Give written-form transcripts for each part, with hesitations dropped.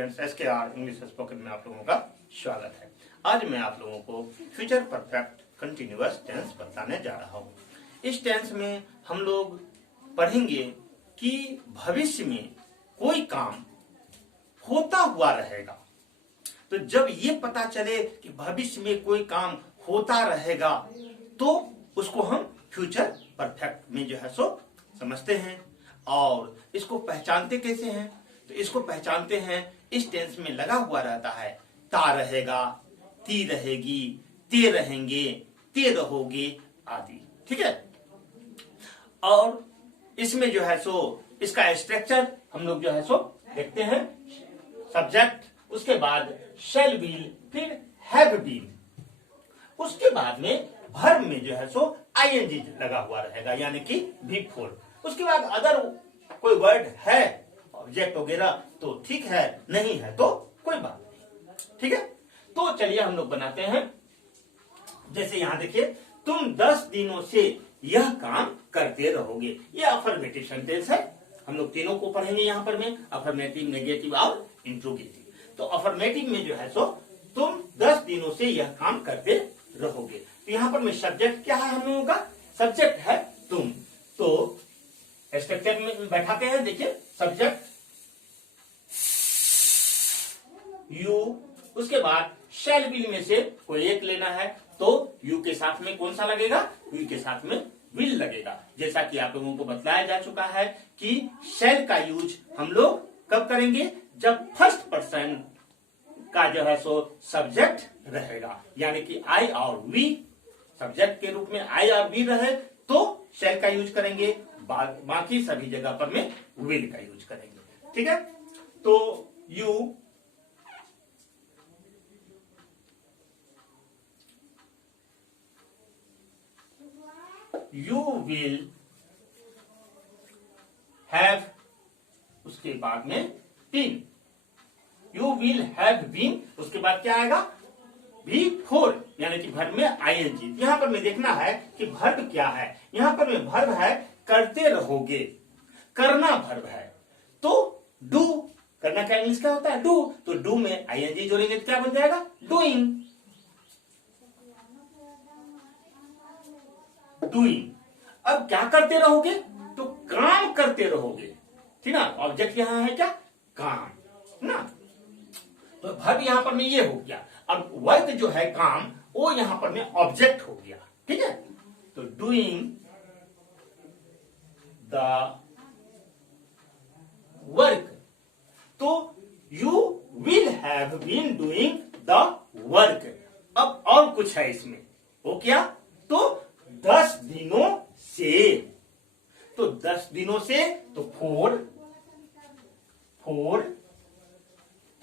Students, SKR English spoken में आप लोगों का स्वागत है। आज मैं आप लोगों को फ्यूचर परफेक्ट कंटिन्यूअस टेंस बताने जा रहा हूँ। इस टेंस में हम लोग पढ़ेंगे कि भविष्य में कोई काम होता हुआ रहेगा। तो जब ये पता चले कि भविष्य में कोई काम होता रहेगा तो उसको हम फ्यूचर परफेक्ट में जो है सो समझते हैं। और इसको पहचानते कैसे हैं? तो इसको पहचानते हैं, इस टेंस में लगा हुआ रहता है ता रहेगा, ती रहेगी, ते रहेंगे, ते रहोगे आदि। ठीक है। और इसमें जो है सो इसका स्ट्रक्चर हम लोग जो है सो देखते हैं। सब्जेक्ट, उसके बाद शैल बीन, फिर हैव बीन, उसके बाद में वर्ब में जो है सो आईएनजी लगा हुआ रहेगा यानी कि बी फोर। उसके बाद अगर कोई वर्ड है ऑब्जेक्ट वगैरह तो ठीक है, नहीं है तो कोई बात नहीं। ठीक है। तो चलिए हम लोग बनाते हैं। जैसे यहां देखिए, तुम 10 दिनों से यह काम करते रहोगे। ये अफर्मेटिव सेंटेंस है। हम लोग तीनों को पढ़ेंगे यहाँ पर में, अफर्मेटिव, नेगेटिव और इंट्रोगेटिव। तो अफर्मेटिव में जो है सो तुम 10 दिनों से यह काम करते रहोगे। तो यहाँ पर में सब्जेक्ट क्या है? हम लोगों का सब्जेक्ट है तुम। तो स्ट्रक्चर में बैठाते हैं। देखिए, सब्जेक्ट यू, उसके बाद शैल बीन में से कोई एक लेना है तो यू के साथ में कौन सा लगेगा? यू के साथ में विल लगेगा। जैसा कि आप लोगों को बताया जा चुका है कि शैल का यूज हम लोग कब करेंगे? जब फर्स्ट पर्सन का जो है सो सब्जेक्ट रहेगा, यानी कि आई और वी सब्जेक्ट के रूप में आई और वी रहे तो शैल का यूज करेंगे, बाकी सभी जगह पर में विल का यूज करेंगे। ठीक है। तो यू विल हैव, उसके बाद में been, you will have been, उसके बाद क्या आएगा? बी फोर, यानी कि वर्ब में आईएनजी। यहां पर में देखना है कि वर्ब क्या है। यहां पर में वर्ब है करते रहोगे, करना वर्ब है। तो डू, करना क्या इंग्लिश क्या होता है? डू। तो डू में आईएनजी जोड़ेंगे तो क्या बन जाएगा? डूइंग। डूइंग। अब क्या करते रहोगे? तो काम करते रहोगे। ठीक ना। ऑब्जेक्ट यहां है क्या? काम ना। तो वर्ब यहां पर में ये हो गया। अब वर्क जो है काम, वो यहां पर में ऑब्जेक्ट हो गया। ठीक है। तो डूइंग द वर्क, तो you will have been doing the work. अब और कुछ है इसमें, वो क्या? तो 10 दिनों से, तो 10 दिनों से तो 4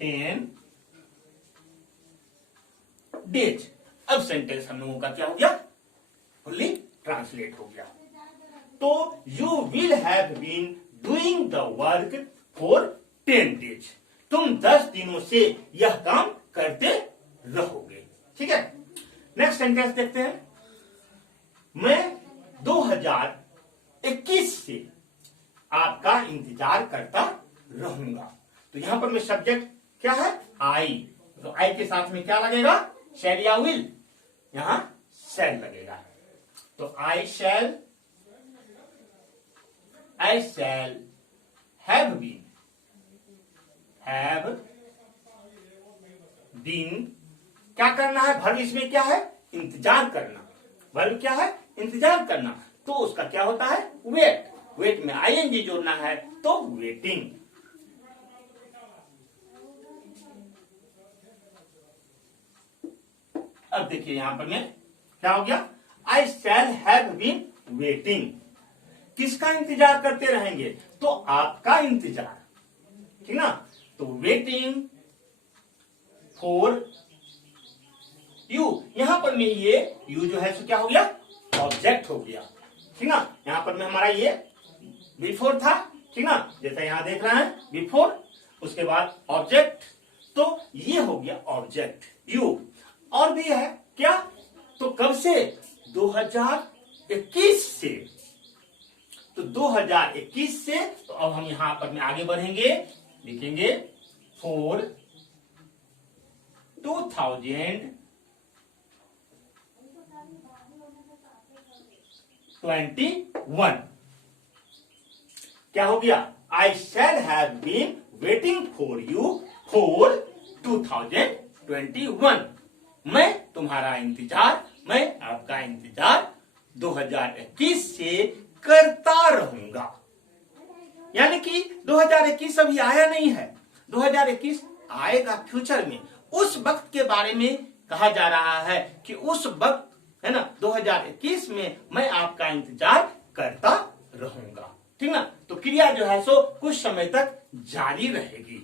10 डेज। अब सेंटेंस हम लोगों का क्या हो गया? फुल्ली ट्रांसलेट हो गया। तो you will have been doing the work for 10 days. तुम 10 दिनों से यह काम करते रहोगे। ठीक है। नेक्स्ट सेंटेंस देखते हैं। मैं 2021 से आपका इंतजार करता रहूंगा। तो यहां पर में सब्जेक्ट क्या है? आई। तो आई के साथ में क्या लगेगा? शैल या विल? यहां शैल लगेगा। तो आई शैल हैव बीन, क्या करना है? वर्ब इसमें क्या है? इंतजार करना। वर्ब क्या है? इंतजार करना। तो उसका क्या होता है? वेट। वेट में आईएनजी जोड़ना है तो वेटिंग। अब देखिए यहां पर में क्या हो गया? आई शैल हैव बीन वेटिंग। किसका इंतजार करते रहेंगे? तो आपका इंतजार। ठीक ना। तो वेटिंग फॉर यू, यहां पर में ये यू जो है सो क्या हो गया? ऑब्जेक्ट हो गया। ठीक ना। यहां पर में हमारा ये बिफोर था। ठीक ना। जैसा यहां देख रहे हैं बिफोर, उसके बाद ऑब्जेक्ट, तो ये हो गया ऑब्जेक्ट यू। और भी है क्या? तो कब से? 2021 से। तो 2021 से, तो अब हम यहां पर में आगे बढ़ेंगे, लिखेंगे for 2021। क्या हो गया? I shall have been waiting for you for 2021। मैं तुम्हारा इंतजार, मैं आपका इंतजार 2021 से करता रहूंगा। यानी कि 2021 अभी आया नहीं है, 2021 आएगा फ्यूचर में। उस वक्त के बारे में कहा जा रहा है कि उस वक्त, है ना, 2021 में मैं आपका इंतजार करता रहूंगा। ठीक ना? तो क्रिया जो है सो कुछ समय तक जारी रहेगी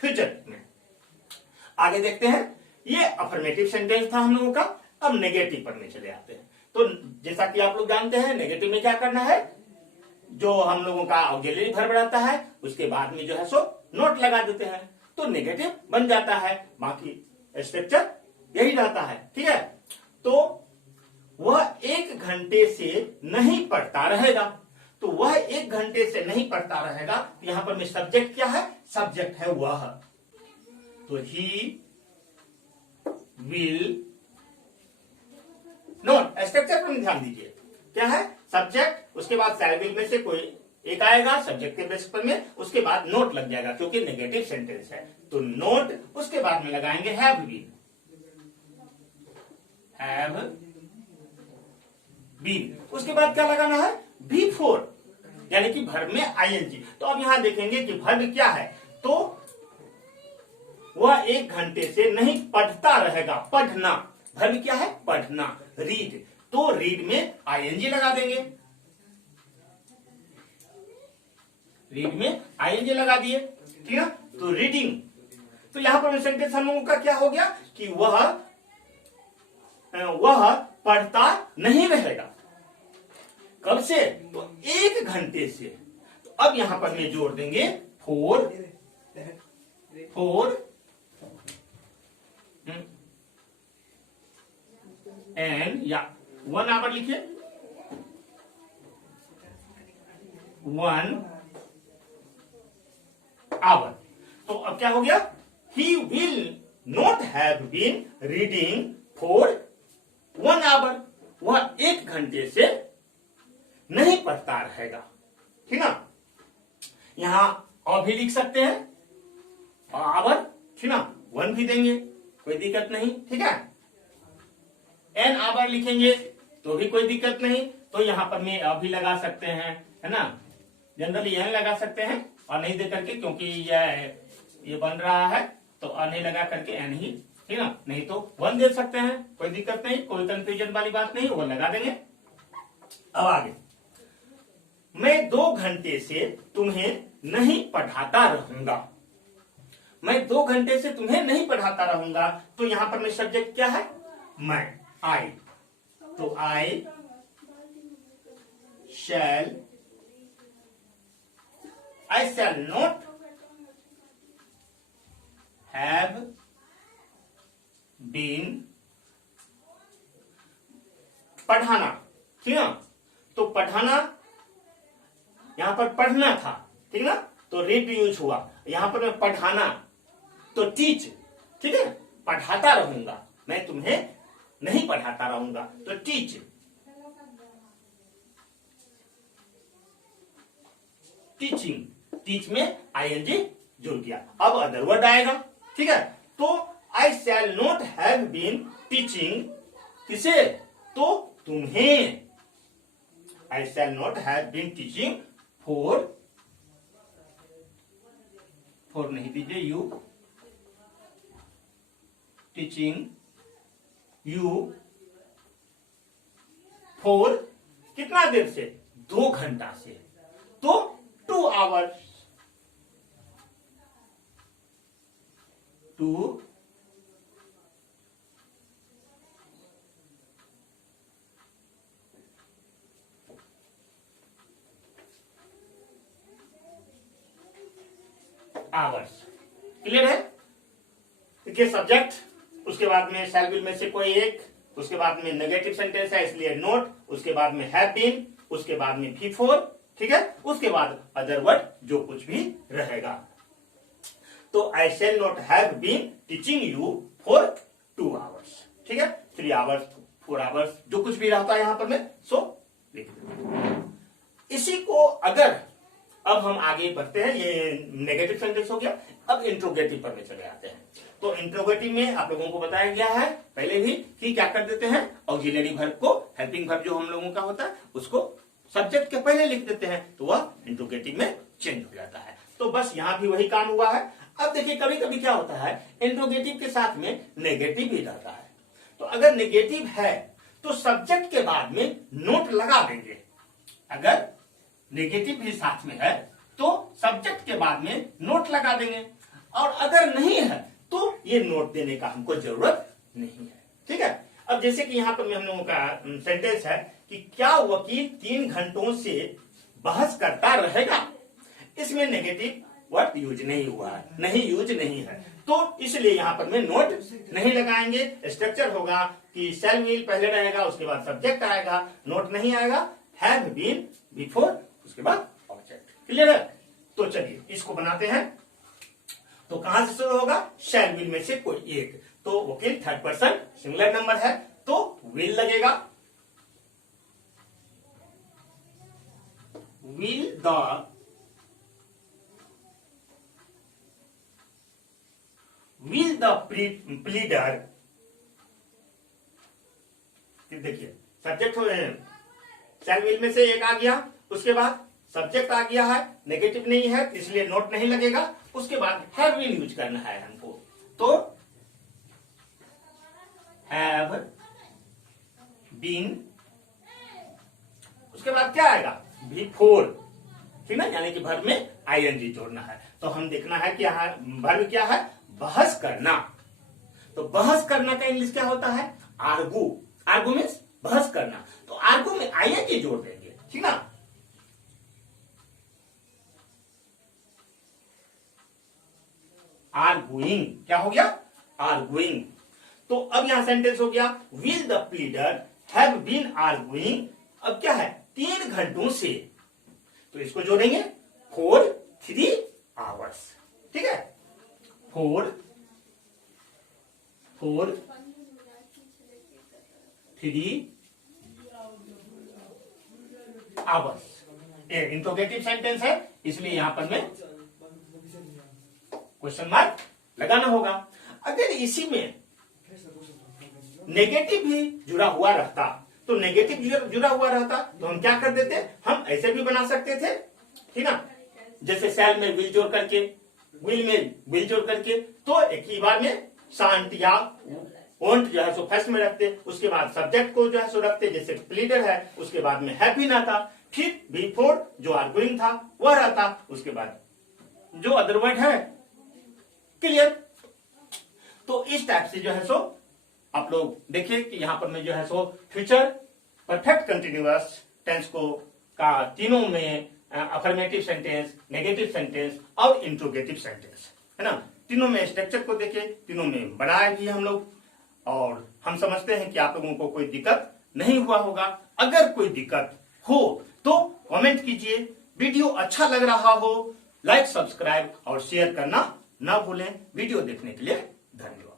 फ्यूचर में। आगे देखते हैं। ये अफर्मेटिव सेंटेंस था हम लोगों का। अब नेगेटिव पर में चले आते हैं। तो जैसा कि आप लोग जानते हैं, नेगेटिव में क्या करना है, जो हम लोगों का ऑक्सिलरी वर्ब रहता है उसके बाद में जो है सो नोट लगा देते हैं, तो नेगेटिव बन जाता है। बाकी स्ट्रक्चर यही रहता है। ठीक है? तो वह 1 घंटे से नहीं पढ़ता रहेगा। तो वह 1 घंटे से नहीं पढ़ता रहेगा। यहां पर में सब्जेक्ट क्या है? सब्जेक्ट है वह। तो ही विल नोट। स्ट्रक्चर पर ध्यान दीजिए, क्या है? सब्जेक्ट, उसके बाद शैल विल में से कोई एक आएगा सब्जेक्ट के बेस पर में, उसके बाद नोट लग जाएगा क्योंकि नेगेटिव सेंटेंस है। तो नोट, उसके बाद में लगाएंगे हैव बीन। हैव बीन, उसके बाद क्या लगाना है? बिफोर, यानी कि वर्ब में आईएनजी। तो अब यहां देखेंगे कि वर्ब क्या है। तो वह 1 घंटे से नहीं पढ़ता रहेगा। पढ़ना, वर्ब क्या है? पढ़ना, रीड। तो रीड में आईएनजी लगा देंगे। रीड में आईएनजी लगा दिए। ठीक है? तो रीडिंग। तो यहां पर सेंटेंस हम लोगों का क्या हो गया कि वह पढ़ता नहीं रहेगा। कब से? तो 1 घंटे से। तो अब यहां पर मैं जोड़ देंगे फोर एंड, या 1 आवर लिखिए, 1 आवर। तो अब क्या हो गया? He will not have been reading for 1 hour. वह 1 घंटे से नहीं पढ़ता रहेगा। ठीक ना? यहां और भी लिख सकते हैं आवर। ठीक ना? 1 भी देंगे, कोई दिक्कत नहीं। ठीक है? एन आवर लिखेंगे तो भी कोई दिक्कत नहीं। तो यहां पर मैं अभी लगा सकते हैं, है ना? जनरली एन लगा सकते हैं और नहीं दे करके, क्योंकि ये बन रहा है तो नहीं लगा करके एन ही। ठीक ना? नहीं तो 1 दे सकते हैं, कोई दिक्कत नहीं, कोई कंफ्यूजन वाली बात नहीं, वो लगा देंगे। अब आगे, मैं 2 घंटे से तुम्हें नहीं पढ़ाता रहूंगा। मैं 2 घंटे से तुम्हें नहीं पढ़ाता रहूंगा। तो यहां पर मैं सब्जेक्ट क्या है? मैं, आई। तो I shall not have been पढ़ाना। ठीक है? तो पढ़ाना, यहां पर पढ़ना था। ठीक ना? तो रीड यूज हुआ। यहां पर मैं पढ़ाना, तो टीच। ठीक है? पढ़ाता रहूंगा, मैं तुम्हें नहीं पढ़ाता रहूंगा। तो टीच, टीचिंग। टीच में आईएनजी जुड़ गया। अब अदर वर्ड आएगा। ठीक है? तो I shall not have been teaching, किसे? तो तुम्हें। I shall not have been teaching for नहीं दीजिए, यू, टीचिंग यू फॉर कितना देर से? 2 घंटा से। तो 2 आवर्स। 2 आवर्स। क्लियर है? देखिए, सब्जेक्ट, उसके बाद में शैल विल में से कोई एक, उसके बाद में नेगेटिव सेंटेंस है इसलिए नोट, उसके बाद में हैव बीन, उसके बाद में बिफोर। ठीक है? उसके बाद अदर वर्ड जो कुछ भी रहेगा। तो I shall not have been teaching you for 2 hours, ठीक है, 3 आवर्स, 4 आवर्स, जो कुछ भी रहता है यहां पर मैं सो लिख दूंगा। इसी को अगर अब हम आगे बढ़ते हैं, ये नेगेटिव सेंटेंस हो गया। अब इंट्रोगेटिव पर में चले आते हैं। तो इंट्रोगेटिव में आप लोगों को बताया गया है पहले भी कि क्या कर देते हैं, ऑक्सिलरी वर्ब को, हेल्पिंग वर्ब जो हम लोगों का होता है उसको सब्जेक्ट के पहले लिख देते हैं, तो वह इंट्रोगेटिव में चेंज हो जाता है। तो बस यहां भी वही काम हुआ है। अब देखिए कभी कभी क्या होता है, इंट्रोगेटिव के साथ में नेगेटिव भी रहता है। तो अगर नेगेटिव है तो सब्जेक्ट के बाद में नोट लगा देंगे। अगर नेगेटिव भी साथ में है तो सब्जेक्ट के बाद में नोट लगा देंगे, और अगर नहीं है तो ये नोट देने का हमको जरूरत नहीं है, ठीक है। अब जैसे कि यहां पर हम लोगों का सेंटेंस है कि क्या वकील 3 घंटों से बहस करता रहेगा, इसमें नेगेटिव वर्ड यूज नहीं हुआ है, नहीं यूज नहीं है, तो इसलिए यहां पर मैं नोट नहीं लगाएंगे। स्ट्रक्चर होगा कि शैल विल पहले रहेगा, उसके बाद सब्जेक्ट आएगा, नोट नहीं आएगा, हैव बीन बिफोर, उसके बाद ऑब्जेक्ट। क्लियर है? तो चलिए इसको बनाते हैं। तो कहां से शुरू होगा, शैल विल में से कोई एक। तो वकील 3rd पर्सन सिंगुलर नंबर है तो विल लगेगा, विल द प्लीडर, देखिए सब्जेक्ट हो शैल विल में से एक आ गया, उसके बाद सब्जेक्ट आ गया है, नेगेटिव नहीं है इसलिए नोट नहीं लगेगा, उसके बाद हैव विल यूज करना है हमको। तो हैव बीन, उसके बाद क्या आएगा, बिफोर, ठीक है, यानी कि वर्ब में आईएनजी जोड़ना है। तो हम देखना है कि यहाँ वर्ब क्या है, बहस करना। तो बहस करना का इंग्लिश क्या होता है, आर्गू। आर्गू मीन्स बहस करना, तो आर्गू में आईएनजी जोड़ देंगे, ठीक ना। आर्गुइंग, क्या हो गया, आर्गुइंग। तो अब यहां सेंटेंस हो गया, will the pleader have been arguing. अब क्या है, 3 घंटों से, तो इसको जोड़ेंगे फॉर 3 आवर्स, ठीक है, फॉर 3 आवर्स। ये इंट्रोगेटिव सेंटेंस है इसलिए यहां पर मैं क्वेश्चन मार्क लगाना होगा। अगर इसी में नेगेटिव भी जुड़ा हुआ रहता, तो नेगेटिव जुड़ा हुआ रहता तो हम क्या कर देते, हम ऐसे भी बना सकते थे, ठीक ना, जैसे शैल में विल जोड़ करके, विल में विल जोड़ करके, तो एक ही बार में शांत या वोंट जो है सो फर्स्ट में रखते, उसके बाद सब्जेक्ट को जो है सो रखते, जैसे प्लीडर है, उसके बाद में हैव बीन आता, फिर बिफोर जो आर्गुइंग था वह रहता, उसके बाद जो अदर वर्ड है। क्लियर? तो इस टाइप से जो है सो आप लोग देखिए कि यहां पर मैं जो है सो फ्यूचर परफेक्ट कंटिन्यूअस टेंस को का तीनों में अफर्मेटिव सेंटेंस, नेगेटिव सेंटेंस और इंट्रोगेटिव सेंटेंस, है ना, तीनों में स्ट्रक्चर को देखे, तीनों में बनाए भी हम लोग, और हम समझते हैं कि आप लोगों को कोई दिक्कत नहीं हुआ होगा। अगर कोई दिक्कत हो तो कमेंट कीजिए। वीडियो अच्छा लग रहा हो लाइक, सब्सक्राइब और शेयर करना ना भूलें। वीडियो देखने के लिए धन्यवाद।